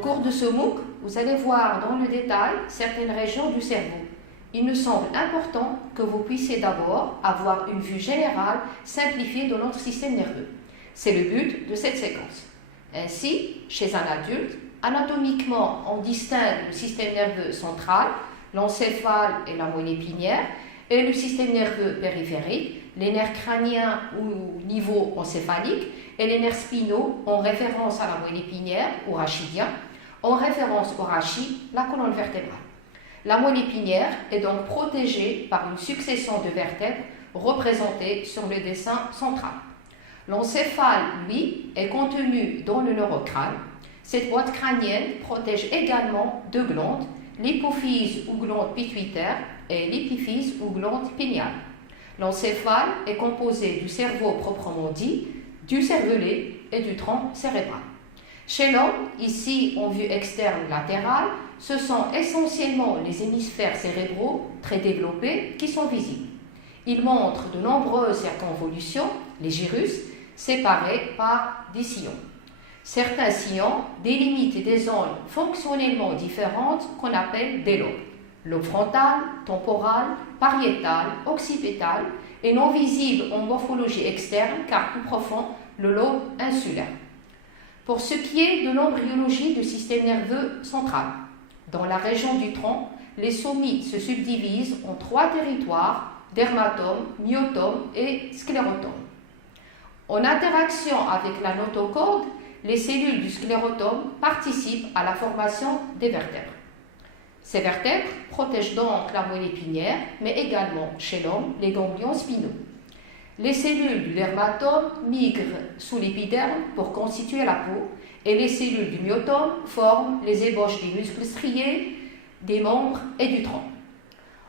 cours de ce MOOC, vous allez voir dans le détail certaines régions du cerveau. Il nous semble important que vous puissiez d'abord avoir une vue générale simplifiée de notre système nerveux. C'est le but de cette séquence. Ainsi, chez un adulte, anatomiquement, on distingue le système nerveux central, l'encéphale et la moelle épinière, et le système nerveux périphérique, les nerfs crâniens au niveau encéphalique et les nerfs spinaux en référence à la moelle épinière ou rachidien, en référence au rachis, la colonne vertébrale. La moelle épinière est donc protégée par une succession de vertèbres représentées sur le dessin central. L'encéphale, lui, est contenu dans le neurocrâne. Cette boîte crânienne protège également deux glandes, l'hypophyse ou glande pituitaire et l'épiphyse ou glande pinéale. L'encéphale est composé du cerveau proprement dit, du cervelet et du tronc cérébral. Chez l'homme, ici en vue externe latérale, ce sont essentiellement les hémisphères cérébraux très développés qui sont visibles. Ils montrent de nombreuses circonvolutions, les gyrus, séparés par des sillons. Certains sillons délimitent des zones fonctionnellement différentes qu'on appelle des lobes. Lobe frontal, temporal, pariétal, occipétal et non visible en morphologie externe car plus profond, le lobe insulaire. Pour ce qui est de l'embryologie du système nerveux central, dans la région du tronc, les somites se subdivisent en trois territoires, dermatome, myotome et sclérotome. En interaction avec la notochorde, les cellules du sclérotome participent à la formation des vertèbres. Ces vertèbres protègent donc la moelle épinière, mais également, chez l'homme, les ganglions spinaux. Les cellules du dermatome migrent sous l'épiderme pour constituer la peau, et les cellules du myotome forment les ébauches des muscles striés, des membres et du tronc.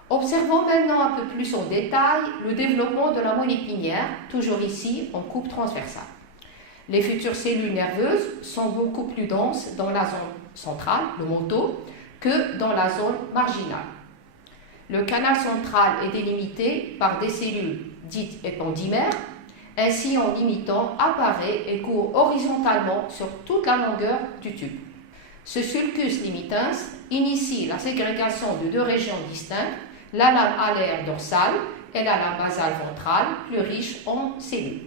Observons maintenant un peu plus en détail le développement de la moelle épinière, toujours ici en coupe transversale. Les futures cellules nerveuses sont beaucoup plus denses dans la zone centrale, le manteau, que dans la zone marginale. Le canal central est délimité par des cellules dites épendymères. Un sillon limitant apparaît et court horizontalement sur toute la longueur du tube. Ce sulcus limitans initie la ségrégation de deux régions distinctes, la lame alaire dorsale et la lame basale ventrale, plus riche en cellules.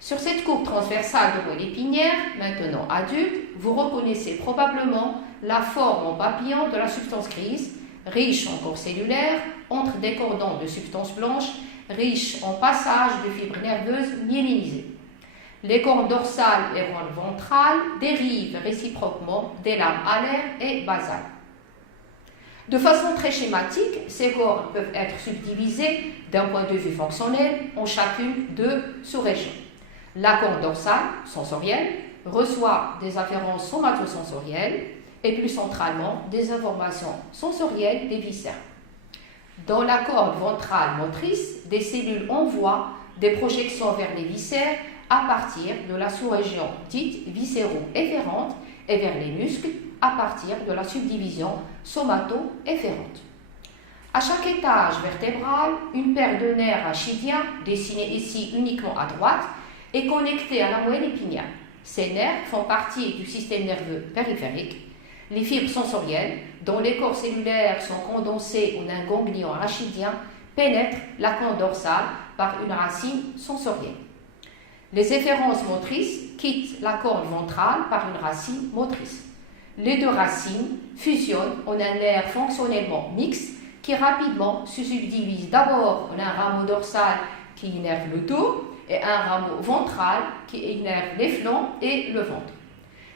Sur cette coupe transversale de moelle épinière, maintenant adulte, vous reconnaissez probablement la forme en papillon de la substance grise, riche en corps cellulaires, entre des cordons de substance blanche, riche en passage de fibres nerveuses myélinisées. Les cornes dorsales et ventrales dérivent réciproquement des lames alaires et basales. De façon très schématique, ces cornes peuvent être subdivisées d'un point de vue fonctionnel en chacune de sous-régions. La corne dorsale, sensorielle, reçoit des afférences somatosensorielles et plus centralement des informations sensorielles des viscères. Dans la corne ventrale motrice, des cellules envoient des projections vers les viscères à partir de la sous-région dite viscéro-efférente et vers les muscles à partir de la subdivision somato-efférente. À chaque étage vertébral, une paire de nerfs rachidiens, dessinés ici uniquement à droite, est connectée à la moelle épinière. Ces nerfs font partie du système nerveux périphérique. Les fibres sensorielles, dont les corps cellulaires sont condensés en un ganglion rachidien, pénètrent la corne dorsale par une racine sensorielle. Les efférences motrices quittent la corne ventrale par une racine motrice. Les deux racines fusionnent en un nerf fonctionnellement mixte qui rapidement se subdivise d'abord en un rameau dorsal qui innerve le dos et un rameau ventral qui innerve les flancs et le ventre.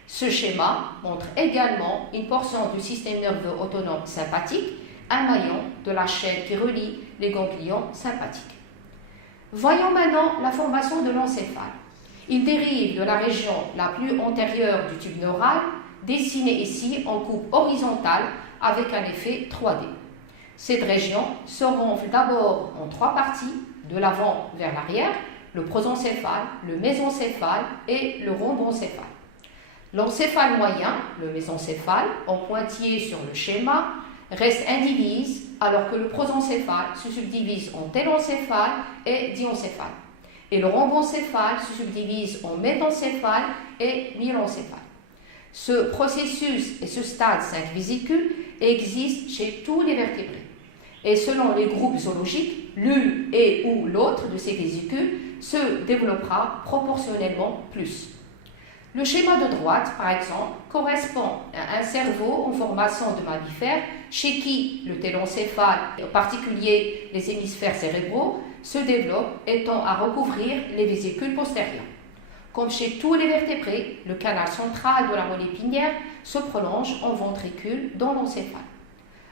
Ce schéma montre également une portion du système nerveux autonome sympathique, un maillon de la chaîne qui relie les ganglions sympathiques. Voyons maintenant la formation de l'encéphale. Il dérive de la région la plus antérieure du tube neural, dessinée ici en coupe horizontale avec un effet 3D. Cette région se ronfle d'abord en trois parties, de l'avant vers l'arrière, le prosencéphale, le mésencéphale et le rhomboencéphale. L'encéphale moyen, le mésencéphale, en pointillé sur le schéma, reste indivise alors que le prosencéphale se subdivise en télencéphale et diencéphale. Et le rhomboencéphale se subdivise en métencéphale et myeloncéphale. Ce processus et ce stade 5 vésicules existent chez tous les vertébrés. Et selon les groupes zoologiques, l'une et ou l'autre de ces vésicules se développera proportionnellement plus. Le schéma de droite, par exemple, correspond à un cerveau en formation de mammifère chez qui le télencéphale, en particulier les hémisphères cérébraux, se développe et tend à recouvrir les vésicules postérieures. Comme chez tous les vertébrés, le canal central de la moelle épinière se prolonge en ventricule dans l'encéphale.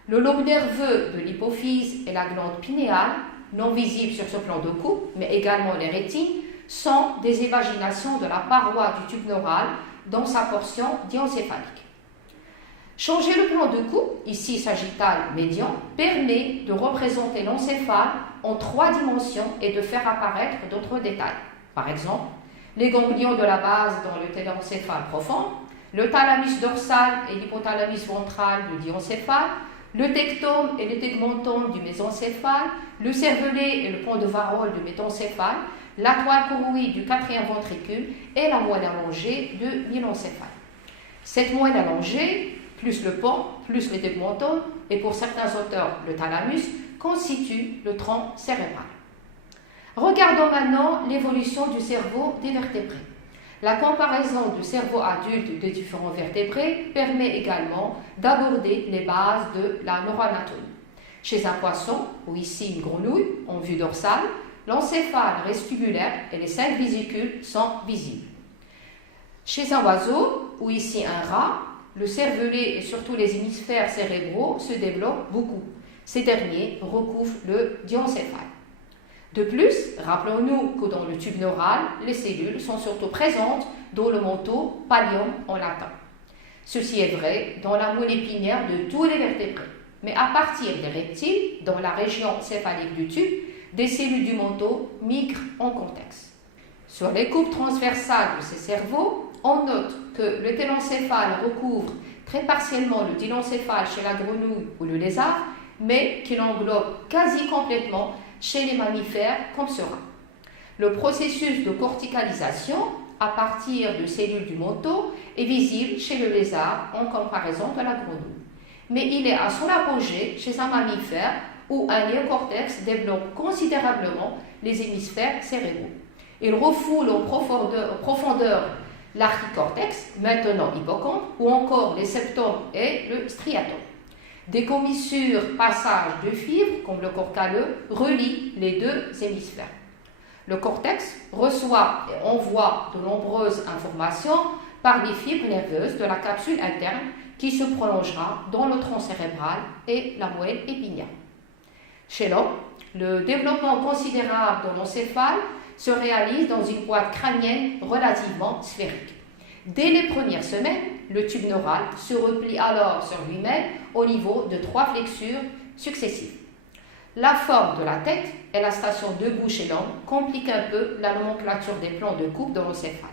Le lobe nerveux de l'hypophyse et la glande pinéale, non visibles sur ce plan de coupe, mais également les rétines, sont des évaginations de la paroi du tube neural dans sa portion diencéphalique. Changer le plan de coupe, ici sagittal médian, permet de représenter l'encéphale en 3 dimensions et de faire apparaître d'autres détails. Par exemple, les ganglions de la base dans le télencéphale profond, le thalamus dorsal et l'hypothalamus ventral du diencéphale, le tectome et le tegmentum du mésencéphale, le cervelet et le pont de Varol du métencéphale, la toile choroïde du 4e ventricule et la moelle allongée de l'hylencéphale. Cette moelle allongée, plus le pont, plus le tegmentum, et pour certains auteurs le thalamus, constitue le tronc cérébral. Regardons maintenant l'évolution du cerveau des vertébrés. La comparaison du cerveau adulte des différents vertébrés permet également d'aborder les bases de la neuroanatomie. Chez un poisson, ou ici une grenouille, en vue dorsale, l'encéphale reste tubulaire et les 5 vésicules sont visibles. Chez un oiseau, ou ici un rat, le cervelet et surtout les hémisphères cérébraux se développent beaucoup. Ces derniers recouvrent le diencéphale. De plus, rappelons-nous que dans le tube neural, les cellules sont surtout présentes dans le manteau pallium en latin. Ceci est vrai dans la moelle épinière de tous les vertébrés, mais à partir des reptiles, dans la région céphalique du tube, des cellules du manteau migrent en context. Sur les coupes transversales de ces cerveaux, on note que le télencéphale recouvre très partiellement le dilencéphale chez la grenouille ou le lézard, mais qu'il englobe quasi complètement chez les mammifères comme ce rat. Le processus de corticalisation à partir de cellules du manteau est visible chez le lézard en comparaison de la grenouille. Mais il est à son apogée chez un mammifère où un néocortex développe considérablement les hémisphères cérébraux. Il refoule en profondeur l'archicortex, maintenant hippocampe, ou encore les septums et le striatum. Des commissures, passages de fibres, comme le corps calleux, relient les 2 hémisphères. Le cortex reçoit et envoie de nombreuses informations par les fibres nerveuses de la capsule interne qui se prolongera dans le tronc cérébral et la moelle épinière. Chez l'homme, le développement considérable de l'encéphale se réalise dans une boîte crânienne relativement sphérique. Dès les premières semaines, le tube neural se replie alors sur lui-même au niveau de 3 flexures successives. La forme de la tête et la station debout chez l'homme compliquent un peu la nomenclature des plans de coupe dans l'encéphale.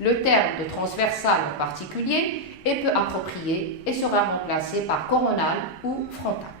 Le terme de transversal en particulier est peu approprié et sera remplacé par coronal ou frontal.